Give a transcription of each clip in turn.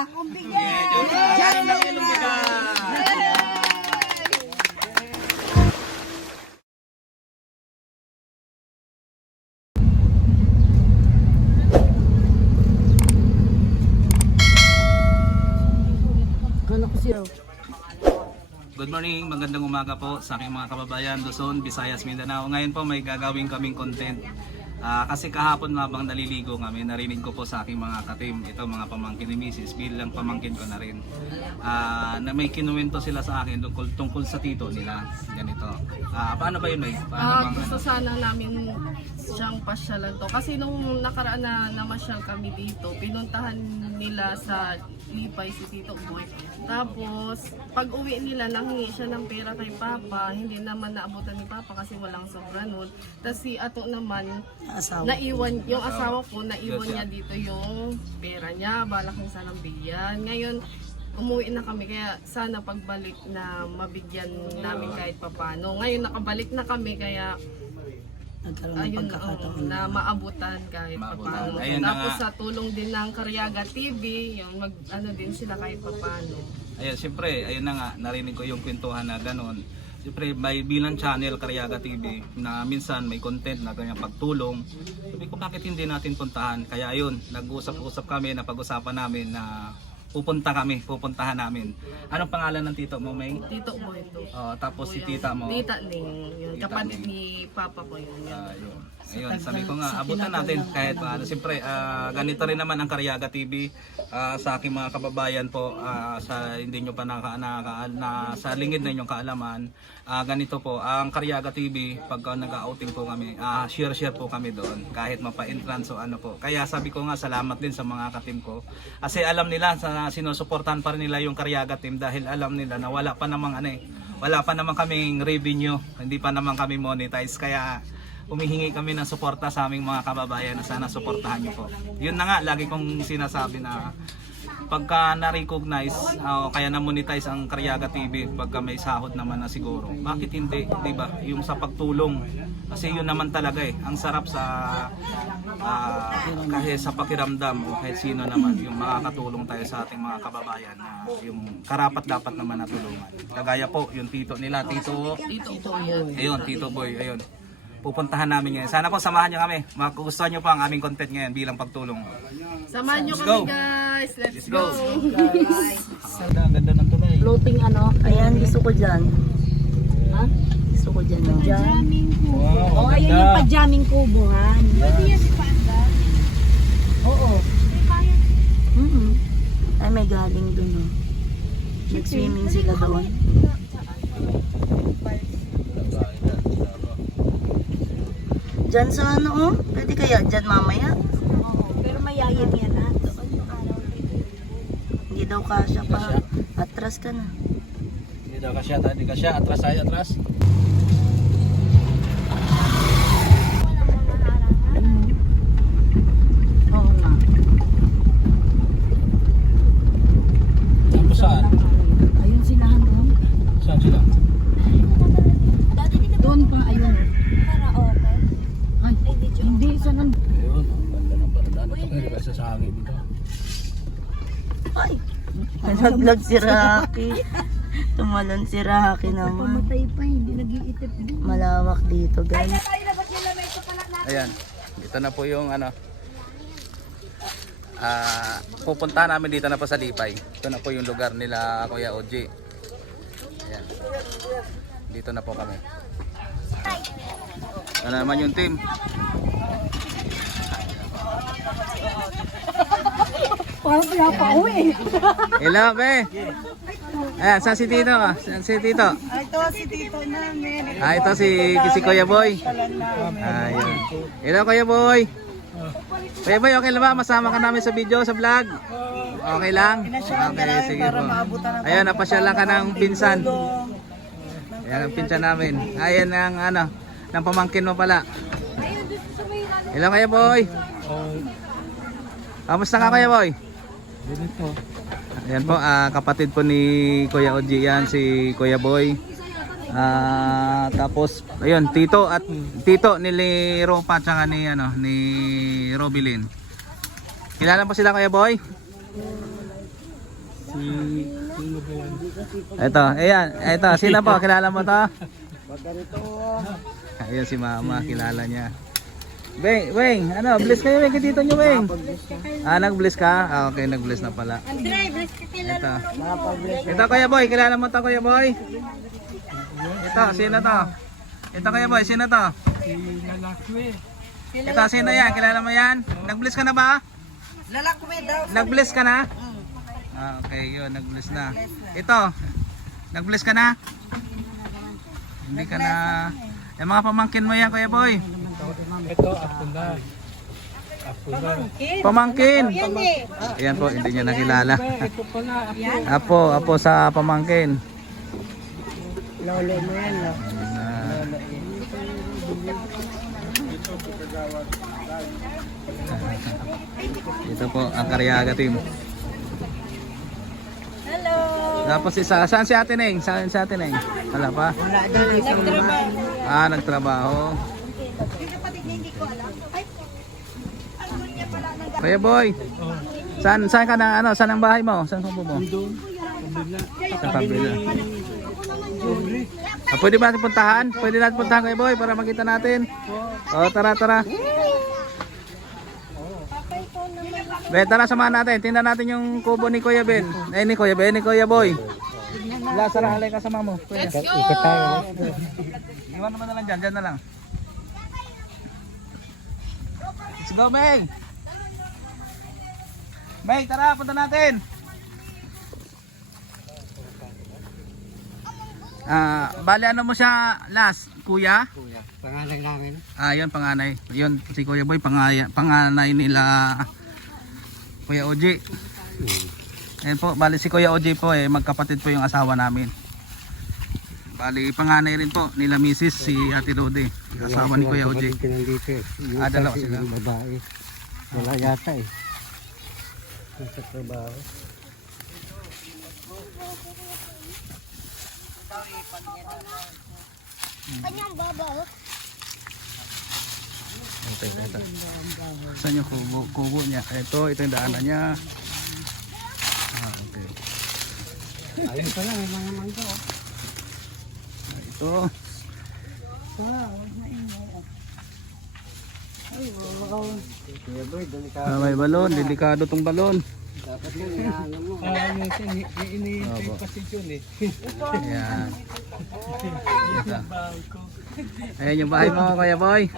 Good morning, magandang umaga po sa aking mga kababayan, Luzon, Visayas, Mindanao. Ngayon po may gagawin kaming content. Kasi kahapon habang naliligo kami, narinig ko po sa aking mga katim, ito mga pamangkin ni Mrs. bilang pamangkin ko na rin. Na may kinuwento sila sa akin tungkol sa tito nila. Ganito. Paano ba yun, May? Gusto sana namin siyang pasyalan to. Kasi nung nakaraan na namasyal kami dito, pinuntahan nila sa Lipay si Tito Boy. Tapos, pag uwi nila, nanghingi siya ng pera kay Papa. Hindi naman naabutan ni Papa kasi walang sobra nun. Tapos si Ato naman, naiwan, yung asawa ko, naiwan niya dito yung pera niya. Balak niya sanang bigyan. Ngayon, umuwi na kami kaya sana pagbalik na mabigyan namin kahit papano. Ngayon nakabalik na kami kaya ayun na maabutan kahit papano. Tapos sa tulong din ng Karyaga TV, yung ano din sila kahit papano. Ayan, siyempre, ayun na nga, narinig ko yung kwentuhan na gano'n. Siyempre, may bilang channel, Karyaga TV, na minsan may content na ganyan pagtulong. Sabi ko, bakit hindi natin puntahan? Kaya ayun, nag-usap-usap kami, napag-usapan namin na pupuntahan namin. Anong pangalan ng tito mo, May? Tito Boy to. Tapos si tita mo? Tita Ning, yun. Kapatid ni Papa ko yun. Ayun, sabi ko nga, abutan natin kahit paano. Siyempre, ganito rin naman ang Karyaga TV sa aking mga kababayan po, sa hindi nyo pa sa lingid na inyong kaalaman. Ganito po, ang Karyaga TV, pagka nag-outing po kami, share po kami doon, kahit mapa-entrance o ano po. Kaya sabi ko nga, salamat din sa mga katim ko. Kasi alam nila, sinusuportahan pa rin nila yung Karyaga team dahil alam nila na wala pa namang kaming revenue, hindi pa naman kami monetize. Kaya humihingi kami ng suporta sa aming mga kababayan na sana suportahan nyo po. Yun na nga, lagi kong sinasabi na pagka na-recognize o kaya na-monetize ang Karyaga TV, pagka may sahod naman na siguro, bakit hindi, di ba? Yung sa pagtulong, kasi yun naman talaga ang sarap sa kahit sa pakiramdam o kahit sino naman, yung makakatulong tayo sa ating mga kababayan na yung karapat dapat naman natulungan. Kagaya po, yung tito nila, Tito Boy. Ayun, Tito Boy, ayun. Pupuntahan namin ngayon. Sana po samahan nyo kami. Magugustuhan nyo pa ang aming content ngayon bilang pagtulong. Samahan nyo kami guys. Let's go. Ang ganda ng tulay. Floating ano? Ayan, gusto ko dyan. Ha? Gusto ko dyan. Pajaming kubo. Wow, Oh, ayun yung pajaming kubuhan. Pwede yan si Panda? Oo. May kaya. Ay, may galing dun. Oh. Nag-swimming sila doon. Dyan sa ano, oh? Pwede kaya dyan mamaya? Oo, pero mayayag yan ha. Doon yung araw dito. Hindi daw kasya pa. Atras ka na. Hindi daw kasya, atras tayo, atras. Oo nga. Tapos saan? Ayun sila doon. Saan sila? Dati dito ba? Doon pa, ayun. Karaoke. Ay, hindi, isa nang... Ayun, ang ganda ng paradaan. Ito kayo ba sa hangin dito? Ay! Nalaglag si Rocky. Tumalon si Rocky naman. Patay pa, hindi nag-iitip din. Malawak dito, guys. Ayan, dito na po yung ano. Pupuntahan namin dito na po sa Lipay. Ito na po yung lugar nila Kuya Oji. Ayan. Dito na po kami. Ano naman yung team? Parang pinapauwi. Hello, be. Ayan, saan si Tito? Saan si Tito? Ito si Tito namin. Ito si Kuya Boy. Ayun. Hello, Kuya Boy. Kuya Boy, okay lang ba? Masama ka namin sa video, sa vlog? Okay lang? Okay, sige po. Ayun, napasyal lang ka ng pinsan. Ayan ang pinsan namin. Ayan ang ano, ng pamangkin mo pala. Hello, Kuya Boy. Kamusta ka, Kuya Boy? Ayan po, kapatid po ni Kuya Oji yan, si Kuya Boy. Tapos ayun, tito ni Ropa at ni Robilin. Kilala po sila, Kuya Boy? Ito, ayan, ito, sino po? Kilala mo to? Ayun si mama, kilala niya. Weng, ano, bless kayo Weng, dito nyo Weng. Nag-bless ka? Okay, nag-bless na pala. Andre, bless ka kila Ito. Ito Kuya Boy, kilala mo to Kuya Boy? Ito, sino to? Ito Kuya Boy, sino to? Ito, sino yan? Kilala mo yan? Nag-bless ka na ba? Lalakme daw. Nag-bless ka na? Okay, yun, nag-bless na. Ito, nag-bless ka na? Hindi ka na. Yung mga pamangkin mo yan Kuya Boy. Ito, apo na. Pamangkin. Ayan po, hindi niya nakilala. Ito pala, Apo sa pamangkin. Lolo mo yan, no? Ito po ang Karyaga team. Hello. Tapos isa, saan si Ate Neng? Saan si Ate Neng? Wala pa? Wala daw isang Nagtrabaho. Kuya Boy. Saan ka na ano? Saan ang bahay mo? Saan ka po mo? Sa kabila. Pwede ba natin puntahan? Pwede natin puntahan Kuya Boy para makita natin. Tara. Tara samahan natin. Tingnan natin yung kubo ni Kuya Ben. Ni Kuya Ben, ni Kuya Boy. Lasara, halay kasama mo. Let's go! Iwan naman na lang dyan na lang. Let's go, May! May, tara, punta natin! Bali ano mo siya last, kuya? kuya. Pangalan namin. Yun, panganay. Yun, si Kuya Boy, panganay nila Kuya Oji. Ayan po, bali si Kuya Oji po magkapatid po yung asawa namin. Bali, panganay rin po nila Mrs. si Ate Rode, asawa ni Kuya Oji. Dalawa sila. Babae. Wala yata eh. Sa trabaho. Kanyang babaw. Saan yung kubo niya? Ito yung daanan niya. Okay. Ayun pala, may mga mangga. Ito. May balon, delikado tong balon. Dapat yan, inaalam mo. Iniintay pa si John eh. Ayan. Ito. Ayan yung bahay mo, Kuya Boy.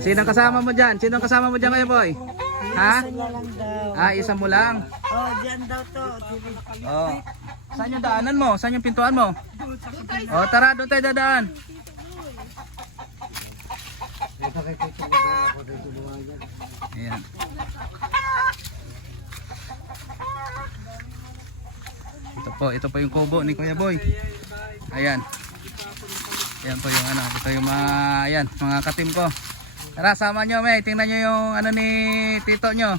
Sinong kasama mo dyan? Sinong kasama mo dyan, Kuya Boy? Ha? Isa mo lang. Diyan daw to. Saan yung daanan mo? Saan yung pintuan mo? Tara, doon tayo dadaan. Ayan. Ito po yung kubo ni Kuya Boy. Ayan. Ayan po yung ano, ito yung mga katim ko. Tara, sama nyo, may. Tingnan nyo yung ano ni tito nyo.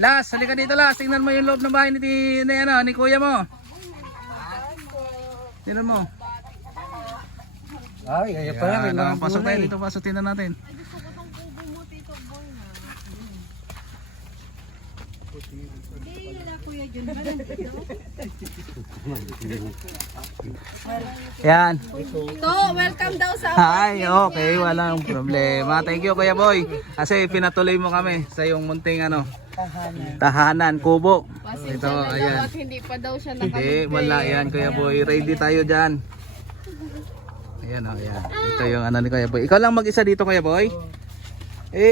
Las, halika dito Las. Tingnan mo yung loob ng bahay ni Kuya mo. Tingnan mo. Ay, kaya pala, may mga Pasok tayo gulay. dito, pasok tingnan natin. Yan. To, welcome daw sa Hi, okay, walang problema. Thank you Kuya Boy. Kasi pinatuloy mo kami sa yung munting tahanan, kubo. pasensya Ito, na daw ayan. at hindi pa daw siya Hindi, nakalipid. wala yan Kuya Boy. Ready tayo dyan. Ayan o, ayan. Ito yung ano ni Kuya Boy. Ikaw lang mag-isa dito Kuya Boy?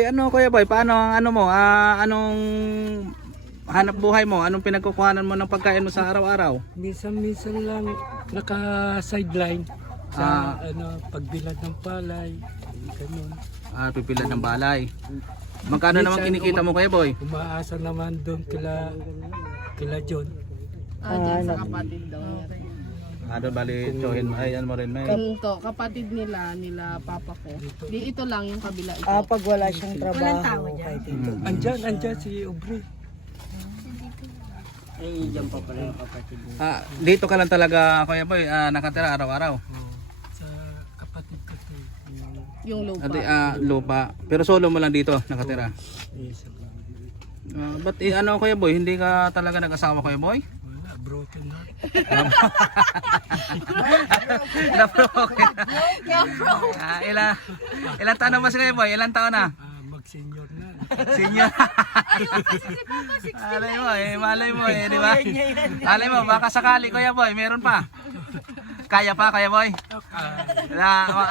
Ano Kuya Boy, paano ang ano mo? Anong hanap buhay mo? Anong pinagkukuhanan mo ng pagkain mo sa araw-araw? Minsan lang naka-sideline sa pagbilad ng palay. Ganun. Pipila ng balay. Magkano naman kinikita mo Kuya Boy? Umaasa naman doon kila John. Dyan sa kapatid daw niya rin. Doon bali, tsohin mo. Ay, ano mo rin may. To, kapatid nila papa ko. Di ito lang yung kabila ito. Pag wala siyang trabaho. Kay tito. Andyan si Aubrey. Dito ka lang talaga Kuya Boy, nakatira araw-araw. Sa kapatid ko to. Yung lupa. Lupa. Pero solo mo lang dito nakatira. Ba't ano Kuya Boy, hindi ka talaga nag-asawa Kuya Boy? Wala, broken heart. Na-broken. Ilan taon na ba si Kuya Boy? Ilan taon na? Mag-senior na. Senior. Malay mo di ba? Malay mo, baka sakali Kuya Boy, meron pa. Kaya pa Kuya Boy?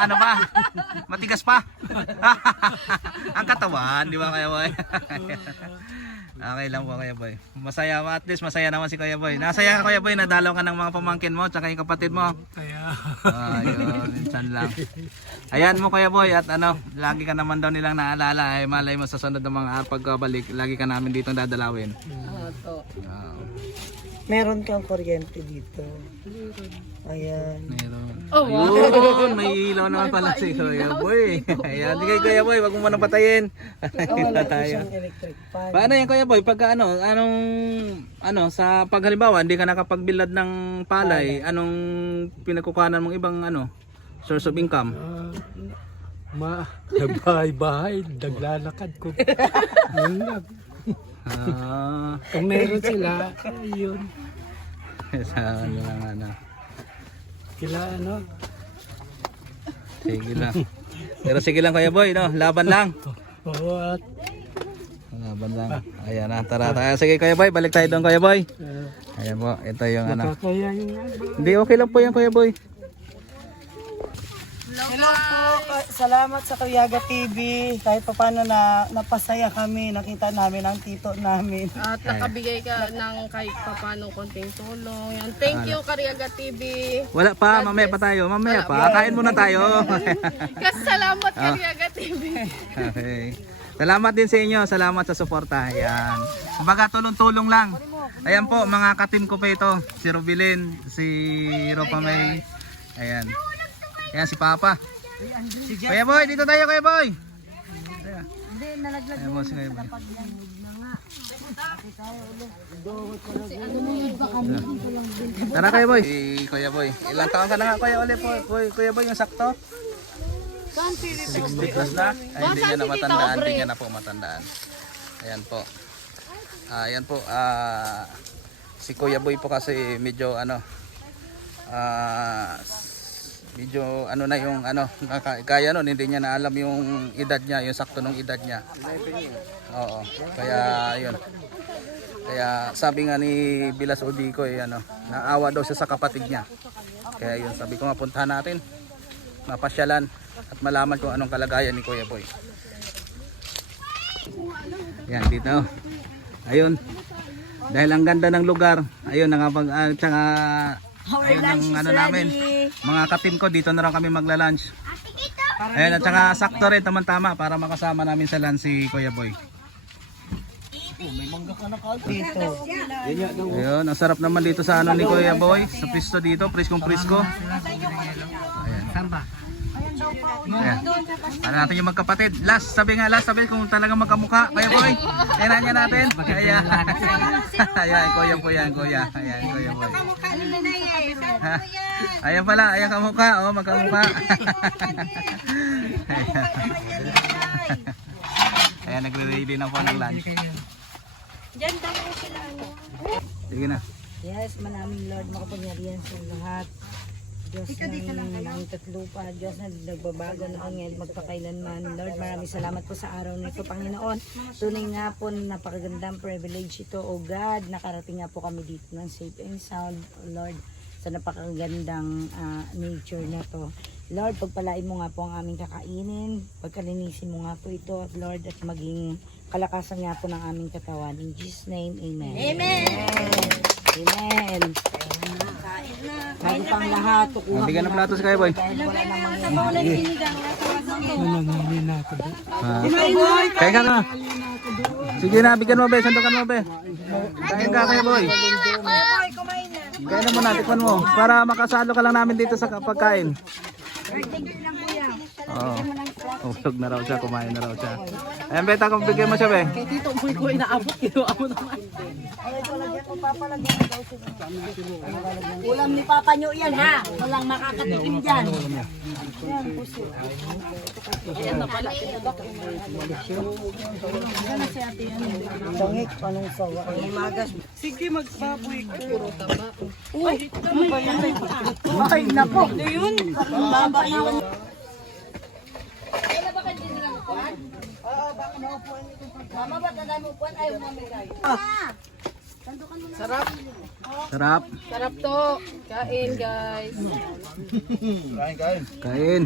Ano pa? Matigas pa? Ang katawan, di ba Kuya Boy? Okay lang po Kuya Boy. Masaya, at least masaya naman si Kuya Boy. Nasaya ka Kuya Boy, nadalaw ka ng mga pamangkin mo tsaka yung kapatid mo. Kaya, Ayun, minsan lang. Ayan mo Kuya Boy, at ano, lagi ka naman daw nilang naalala. Ay malay mo sa sunod ng mga araw pagkabalik, lagi ka namin dito dadalawin. Meron kang kuryente dito. Ayan. Meron. Oh, wow. Ayun, may ilaw naman pala si Kuya Boy. Ayan, di Kuya Boy, wag mo muna patayin. Wala Kita tayo. siyang electric fan. Paano yan Kuya Boy, pagka sa paghalimbawa, hindi ka nakapagbilad ng palay, anong pinagkukuhanan mong ibang source of income? bahay-bahay, naglalakad ko. Yun lang. Kung meron sila, ayun. Sa lang Kila Sige lang. Pero sige lang Kuya Boy, laban lang. Oo, at Laban lang. Ayan na, tara. Sige Kuya Boy, balik tayo doon Kuya Boy. Ayan po, ito yung nakakaya yung Hindi, okay lang po yan Kuya Boy. Hello po. Salamat sa Karyaga TV. Kahit pa paano napasaya kami. Nakita namin ang tito namin. At nakabigay ka ng kahit papanong konting tulong. Yan. Thank you, Karyaga TV. Wala pa, mamaya pa tayo. Mamaya pa, kain muna tayo. Kasi salamat, Karyaga TV. Okay. Salamat din sa inyo. Salamat sa suporta. Ayan. Kumbaga tulong-tulong lang. Ayan po, mga katim ko pa ito. Si Rubilin, si Ropa May. Ayan. Ayan si Papa. Kuya Boy, dito tayo Kuya Boy. Ayan po si Kuya Boy. Tara Kuya Boy. Kuya Boy. Ilang taon ka na nga Kuya ulit po? Kuya Boy, yung sakto? 60 plus na? Ay, hindi niya na matandaan. Hindi niya na po matandaan. Ayan po. Ayan po. Si Kuya Boy po kasi medyo medyo na yung kaya nun, hindi niya na alam yung edad niya, yung sakto ng edad niya. Oo. Kaya yun. Kaya sabi nga ni Bilas Odico naawa daw siya sa kapatid niya. Kaya yun, sabi ko nga puntahan natin. Mapasyalan at malaman kung anong kalagayan ni Kuya Boy. Yan dito. Ayun. Dahil ang ganda ng lugar, ayun tsaka ayun ang namin. Mga katim ko dito na lang kami magla-lunch. Ayun, at saka sakto rin tamang-tama para makasama namin sa lunch si Kuya Boy. Dito. Ayun, ang sarap naman dito sa ni Kuya Boy, sa pisto dito, priskong prisko. Ayan. Ayan. Para natin yung magkapatid. Sabi kung talagang magkamukha, Kuya Boy. Tingnan niya natin. Ayan. Ayan, Kuya po yan, Kuya. Ayan, Kuya Boy. Ayan pala, ayan kamukha, magkamukha. Ayan, nagre-ready na po ng lunch. Diyan daw sila. Sige na. Yes, maraming Lord makapangyarihan sa lahat. Diyos ng langit at lupa, Diyos na nagbabago ng angel magpakailanman. Lord, maraming salamat po sa araw na ito, Panginoon. Tunay nga po, napakagandang privilege ito, O God. Nakarating nga po kami dito ng safe and sound, Lord, sa napakagandang nature na to. Lord, pagpalain mo nga po ang aming kakainin, pagkalinisin mo nga po ito, at Lord, at maging kalakasan nga po ng aming katawan. In Jesus' name, Amen. Amen. Amen. Bago pang lahat, tukuha Bigyan ng plato si Kuya Boy. nanangali na ako. Kaya ka na. Sige na, bigyan mo be, sandukan mo be. Kain ka Kuya Boy. Kain mo na, tikman mo. Para makasalo ka lang namin dito sa pagkain. Oo. Usog na raw siya, kumain na raw siya. Ayan, beta, kung bigyan mo siya, be. Kay Tito Boy ko inaabot, kinuha mo naman. Ulam ni Papa nyo yan ha. Walang makakatikim dyan. Tangik, anong sawa? Sige, magbaboy ko. Puro taba. Ay, nako. Baba yun. Mama ba taday mo puan? Ayaw mo may Sarap. Sarap to. Kain, guys. Kain.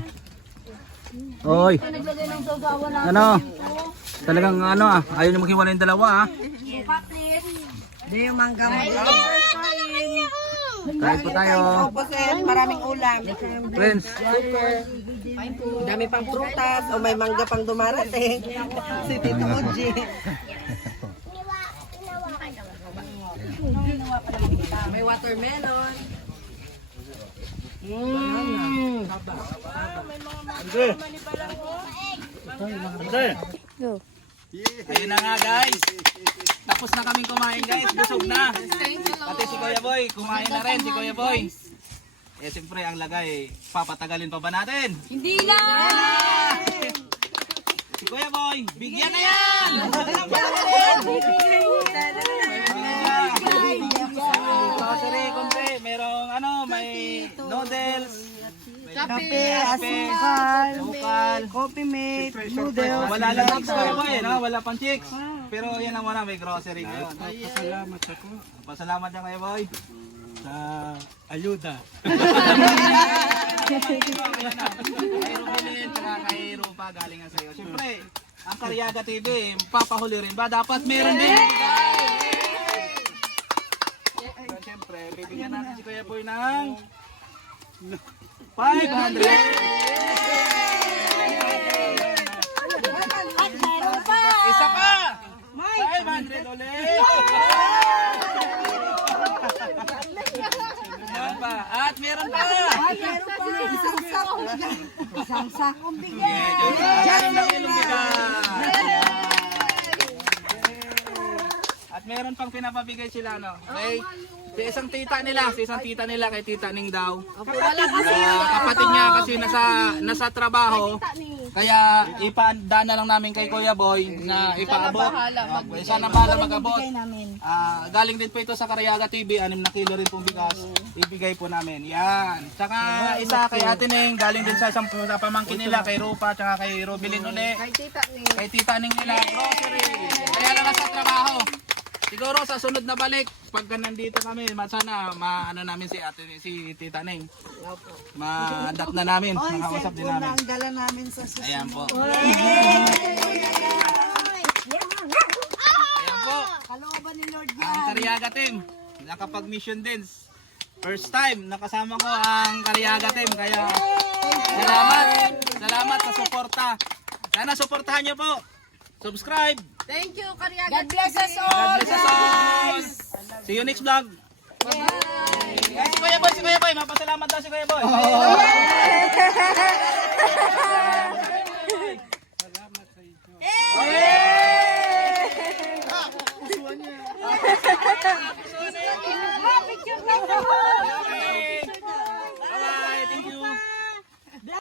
Oy. naglagay ng sawsawa na. Ano? Talagang ano ayaw niyo maghiwalay yung dalawa Di yung mangga mo. Kain po tayo. Maraming ulam. Friends. Dami pang prutas o may mangga pang dumarating. Si Tito Uji. May watermelon. Ayun na nga guys. Tapos na kaming kumain guys. Busog na. Pati si Kuya Boy. Kumain na rin si Kuya Boy. Eh siyempre ang lagay. Papatagalin pa ba natin? Hindi na! Si Kuya Boy. Bigyan na yan! Grocery, konti. Merong ano, may noodles. Kape, asukal, coffee mate, noodles. Wala lang chicks Kuya Boy, no? Wala pang chicks. Pero yan lang muna, may grocery ngayon. Pasalamat ako Pasalamat na Kuya Boy. sa ayuda. Kay Rubilin, tsaka kay Rupa, galing nga sa'yo. Siyempre, ang Karyaga TV, papahuli rin ba? Dapat meron din. Siyempre, bibigyan natin si Kuya Boy ng 500! At meron pa! Isa pa! 500 ulit! Meron pa. At meron pa! Isang sakong bigay! Diyan lang yung At meron pang pinapabigay sila, no? Okay? Si isang tita nila, kay Tita Ning daw. Wala kasi yun. Kapatid niya kasi nasa trabaho. Kaya ipaandaan na lang namin kay Kuya Boy na ipaabot. Okay, sana bahala mag-abot. Galing din po ito sa Karyaga TV, 6 na kilo rin pong bigas. Ibigay po namin. Yan. Tsaka isa kay Ate Ning, galing din sa isang sa pamangkin nila, kay Rupa, tsaka kay Rubilin uli. Kay Tita Ning nila, grocery. Kaya lang sa trabaho. Siguro sa sunod na balik, pagka nandito kami, sana maano namin si Tita Ning. Ma-adapt na namin, makausap din namin. Ang dala namin sa Ayan po. Ayan po. kalooban ni Lord Ang Karyaga team, nakapag-mission din. First time nakasama ko ang Karyaga team, kaya salamat sa suporta. Sana suportahan niyo po. Subscribe. Thank you, Karyaga. God bless us all! God bless us all. See you next vlog. Bye. Si Kuya Boy, mapasalamat daw si Kuya Boy.